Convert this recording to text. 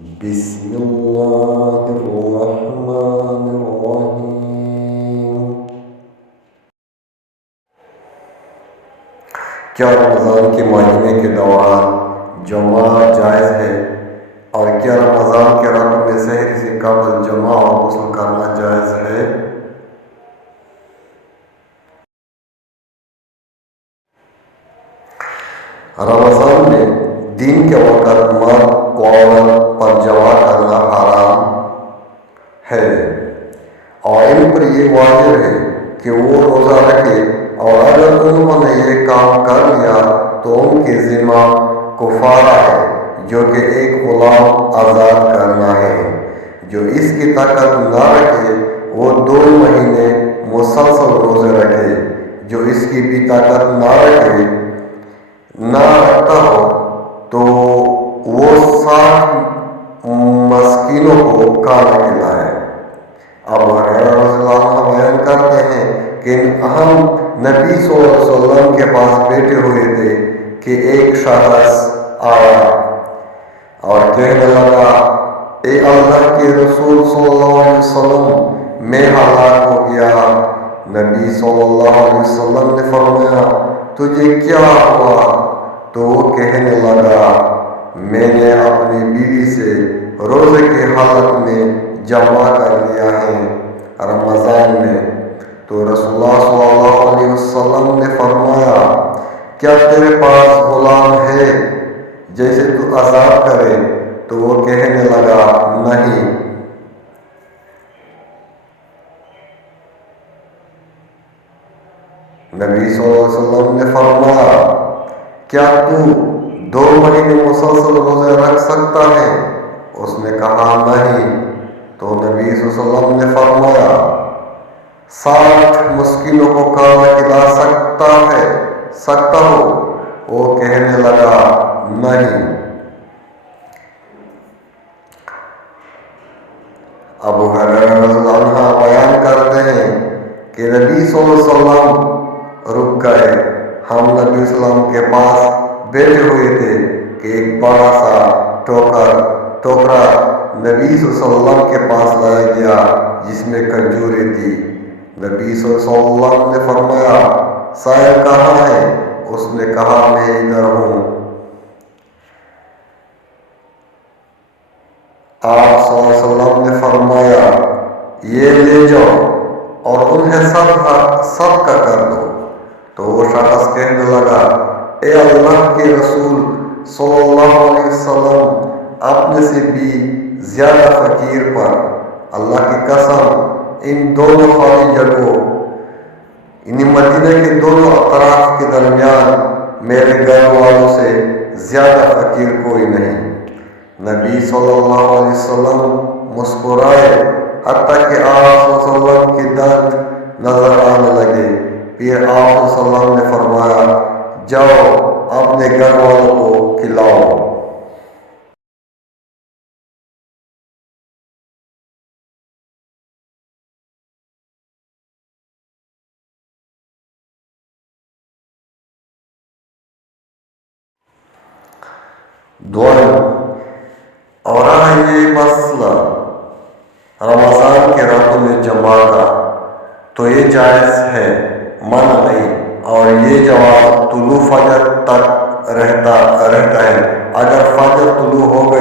بسم اللہ الرحمن الرحیم۔ کیا رمضان کے مہینے کے دوران جمعہ جائز ہے؟ اور کیا رمضان کے راتوں میں سحری سے قبل جمعہ اور غسل کرنا جائز ہے؟ رمضان میں دن کے وقت مرد و عورت پر جمع کرنا حرام ہے اور ان پر یہ واجب ہے کہ وہ روزہ رکھے، اور اگر انہوں نے یہ کام کر لیا تو ان کے ذمہ کفارہ ہے، جو کہ ایک غلام آزاد کرنا ہے۔ جو اس کی طاقت نہ رکھے وہ 2 مہینے مسلسل روزے رکھے۔ جو اس کی بھی طاقت نہ رکھتا ہو تو وہ 60 مسکینوں کو کھانا کھلائے۔ ابو ہریرہ رضی اللہ عنہ بیان کرتے ہیں کہ ہم نبی صلی اللہ علیہ وسلم کے پاس بیٹھے ہوئے تھے کہ ایک شخص آیا اور کہنے لگا، اے اللہ کے رسول صلی اللہ علیہ وسلم، میں ہلاک ہو گیا۔ نبی صلی اللہ علیہ وسلم نے فرمایا، تجھے کیا ہوا؟ تو وہ کہنے لگا، میں نے اپنی بیوی سے روزے کی حالت میں جمع کر لیا ہے رمضان میں۔ تو رسول اللہ صلی اللہ علیہ وسلم نے فرمایا، کیا تیرے پاس غلام ہے جیسے تو آزاد کرے؟ تو وہ کہنے لگا، نہیں۔ نبی صلی اللہ علیہ وسلم نے فرمایا، کیا تو 2 مہینے مسلسل روزے رکھ سکتا ہے؟ اس نے کہا، نہیں۔ تو نبی صلی اللہ علیہ وسلم نے فرمایا، 60 مسکینوں کو کھانا کھلا سکتا ہو؟ وہ کہنے لگا، نہیں۔ ابو ہریرہ رضی اللہ عنہ بیان کرتے ہیں کہ نبی صلی اللہ علیہ وسلم رک گئے۔ ہم نبی صلی اللہ علیہ وسلم کے پاس بیٹھے ہوئے تھے کہ ایک بڑا سا ٹوکرا نبی صلی اللہ علیہ وسلم کے پاس لایا گیا جس میں کھجوریں تھی۔ نبی صلی اللہ علیہ وسلم نے فرمایا، سائل کہاں ہے؟ اس نے کہا، میں ادھر ہوں۔ آپ صلی اللہ علیہ وسلم نے فرمایا، یہ لے جاؤ اور انہیں صدقہ کر دو۔ تو وہ شخص کہنے لگا، اے اللہ کے رسول صلی اللہ علیہ وسلم، اپنے سے بھی زیادہ فقیر پر اللہ کی قسم، ان دونوں خالی جگہوں یعنی مدینہ کے دونوں اطراف کے درمیان میرے گھر والوں سے زیادہ فقیر کوئی نہیں۔ نبی صلی اللہ علیہ وسلم مسکرائے حتیٰ کہ آپ صلی اللہ علیہ وسلم کے دانت نظر آنے لگے۔ پھر آپ صلی اللہ علیہ وسلم نے فرمایا، جاؤ اپنے گھر والوں کو کھلاؤ۔ اور رہا یہ مسئلہ رمضان کے راتوں میں جمعہ کا، تو یہ جائز ہے، منع نہیں، اور یہ جواز طلوع فجر تک رہتا ہے۔ اگر فجر طلوع ہو گئی